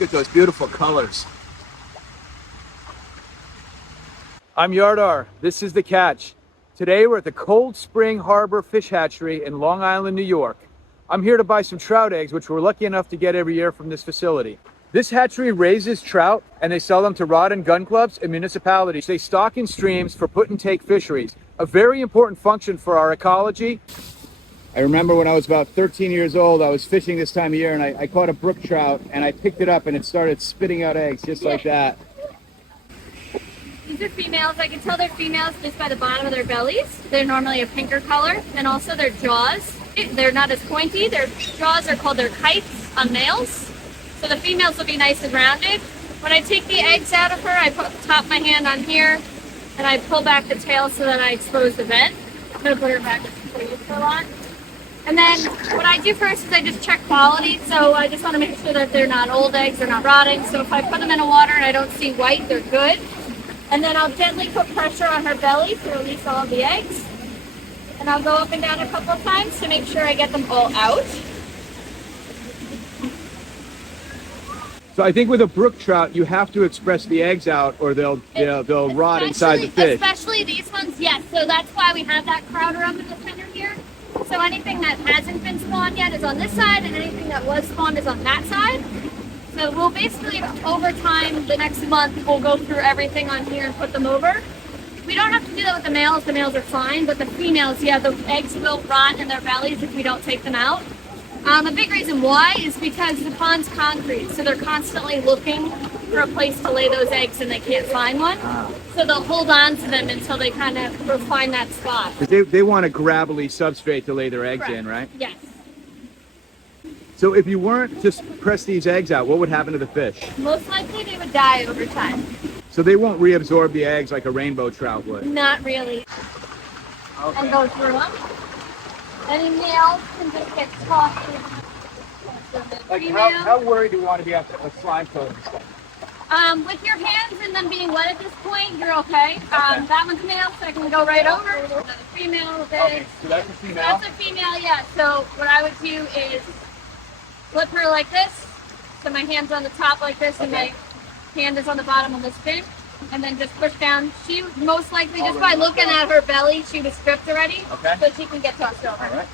Look at those beautiful colors. I'm Jardar. This is The Catch. Today we're at the Cold Spring Harbor Fish Hatchery in Long Island, New York. I'm here to buy some trout eggs, which we're lucky enough to get every year from this facility. This hatchery raises trout and they sell them to rod and gun clubs and municipalities. They stock in streams for put and take fisheries, a very important function for our ecology. I remember when I was about 13 years old, I was fishing this time of year and I caught a brook trout and I picked it up and it started spitting out eggs just like that. These are females. I can tell they're females just by the bottom of their bellies. They're normally a pinker color, and also their jaws. They're not as pointy. Their jaws are called their kites on males. So the females will be nice and rounded. When I take the eggs out of her, I put the top of my hand on here, and I pull back the tail so that I expose the vent. I'm going to put her back for a lot. And then what I do first is I just check quality. So I just want to make sure that they're not old eggs, they're not rotting. So if I put them in the water and I don't see white, they're good. And then I'll gently put pressure on her belly to release all of the eggs. And I'll go up and down a couple of times to make sure I get them all out. So I think with a brook trout, you have to express the eggs out or they'll rot inside the fish. Especially these ones, yes. So that's why we have that crowder up in the center here. So anything that hasn't been spawned yet is on this side, and anything that was spawned is on that side. So we'll basically, over time, the next month, we'll go through everything on here and put them over. We don't have to do that with the males. The males are fine, but the females, yeah, the eggs will rot in their bellies if we don't take them out. A big reason why is because the pond's concrete, so they're constantly looking for a place to lay those eggs and they can't find one. So they'll hold on to them until they kind of find that spot. They want a gravelly substrate to lay their eggs Correct. in, right? Yes. So if you weren't to press these eggs out, what would happen to the fish? Most likely they would die over time. So they won't reabsorb the eggs like a rainbow trout would? Not really. Okay. And go through them. Any males can just get tossed in. Like how worried do you want to be after a slime coat and stuff? With your hands and them being wet at this point, you're okay. That one's male, so I can go right over. Another female. Okay, so that's a female? That's a female, yeah. So what I would do is flip her like this. So my hand's on the top like this, and my hand is on the bottom of this fin. And then just push down. She most likely, just by looking at her belly, she was stripped already. Okay. So she can get tossed over. All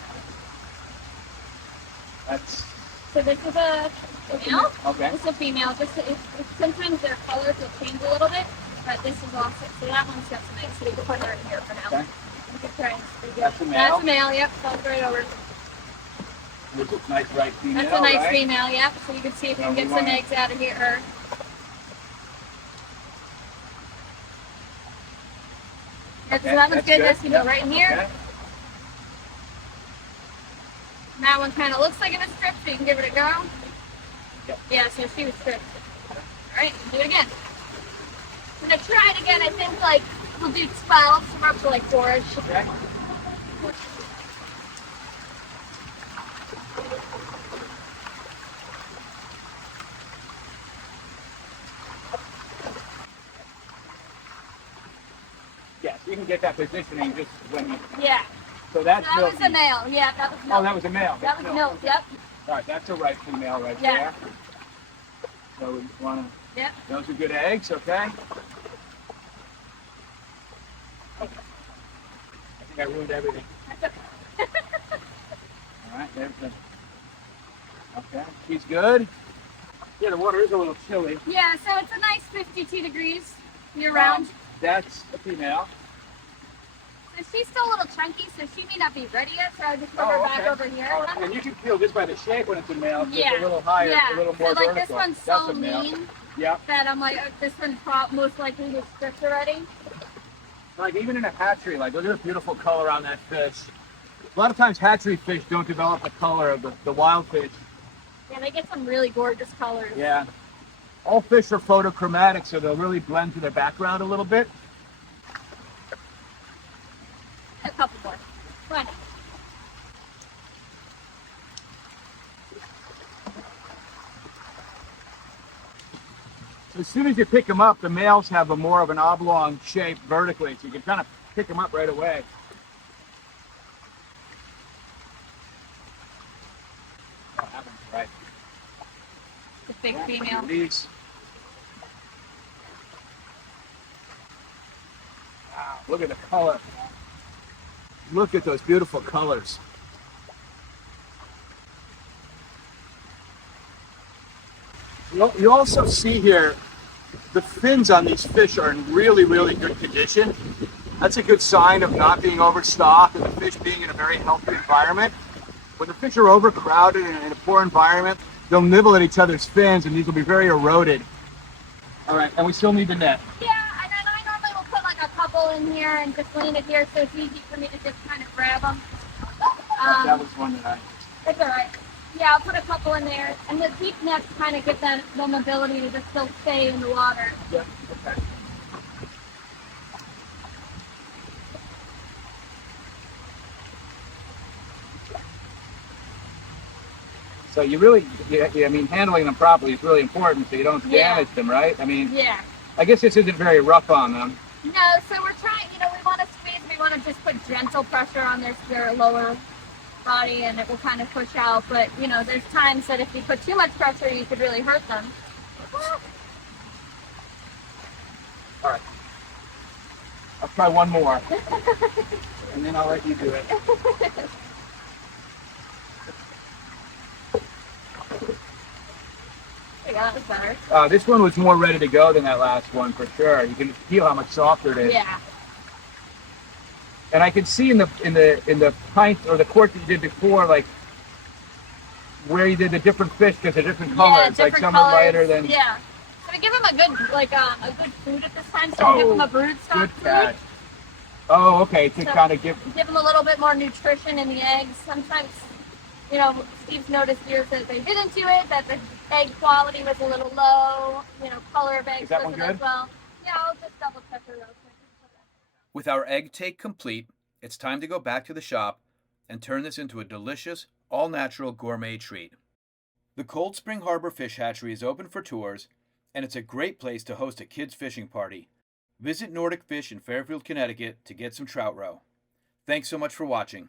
right. So this is a female. Okay. This is a female. Sometimes their colors will change a little bit, but this is awesome. So that one's got some eggs, so we can put her in here for now. Okay. You can try. That's a male? That's a male, yep. Falls right over. This is a nice bright female, That's a nice right? female, yep. So you can see if you can get some eggs out of here. Yeah, so that one's good. This can go right in here. Okay. And that one kind of looks like it was stripped, so you can give it a go. Yep. Yeah, so she was stripped. All right, do it again. I'm gonna try it again. I think we'll do 12, so we're up to 4-ish. Okay. Yes, you can get that positioning just when you... Yeah. So that's that was a male. Yeah, that was milk. Oh, that was a male. That was milk, yep. All right, that's a right female right there. So we just want to... Yep. Those are good eggs, okay? I think I ruined everything. All right, there's the... Okay, she's good. Yeah, the water is a little chilly. Yeah, so it's a nice 52 degrees year round. That's a female. So she's still a little chunky, so she may not be ready yet, so I just put her back over here. All right. And you can feel just by the shape when it's a male, Yeah. it's a little higher, a little more so vertical. This one's That's so a male. lean Yep. that I'm like, this one most likely was stripped already. Like even in a hatchery, like look at the beautiful color on that fish. A lot of times hatchery fish don't develop the color of the wild fish. Yeah, they get some really gorgeous colors. Yeah. All fish are photochromatic, so they'll really blend to their background a little bit. A couple more. Why not? As soon as you pick them up, the males have a more of an oblong shape vertically, so you can kind of pick them up right away. Oh, that one's right. big female. These. Wow, look at the color. Look at those beautiful colors. You also see here, the fins on these fish are in really, really good condition. That's a good sign of not being overstocked and the fish being in a very healthy environment. When the fish are overcrowded and in a poor environment, they'll nibble at each other's fins and these will be very eroded. All right, and we still need the net. Yeah, and then I normally will put like a couple in here and just lean it here so it's easy for me to just kind of grab them. That was one that I... It's all right. Yeah, I'll put a couple in there. And the deep nets kind of give them ability to just still stay in the water. Yeah, okay. So you really, I mean, handling them properly is really important so you don't damage them, right? I mean, yeah. I guess this isn't very rough on them. No, so we're trying, we want to squeeze, we want to just put gentle pressure on their lower body and it will kind of push out. But, there's times that if you put too much pressure, you could really hurt them. All right. I'll try one more. And then I'll let you do it. Yeah, that was better. This one was more ready to go than that last one for sure. You can feel how much softer it is. Yeah. And I can see in the pint or the quart that you did before, like where you did the different fish because they're different colors. Different like some colors. are lighter than. Yeah. So we give them a good food at this time. So we give them a brood stock Good food. catch. Oh, okay. To kind of give them a little bit more nutrition in the eggs. Sometimes, Steve's noticed years that they didn't do it, that the egg quality was a little low. Color of eggs Is that one wasn't good? as well. Yeah, I'll just double check her real quick. With our egg take complete, it's time to go back to the shop and turn this into a delicious, all-natural gourmet treat. The Cold Spring Harbor Fish Hatchery is open for tours, and it's a great place to host a kids' fishing party. Visit Nordic Fish in Fairfield, Connecticut to get some trout roe. Thanks so much for watching.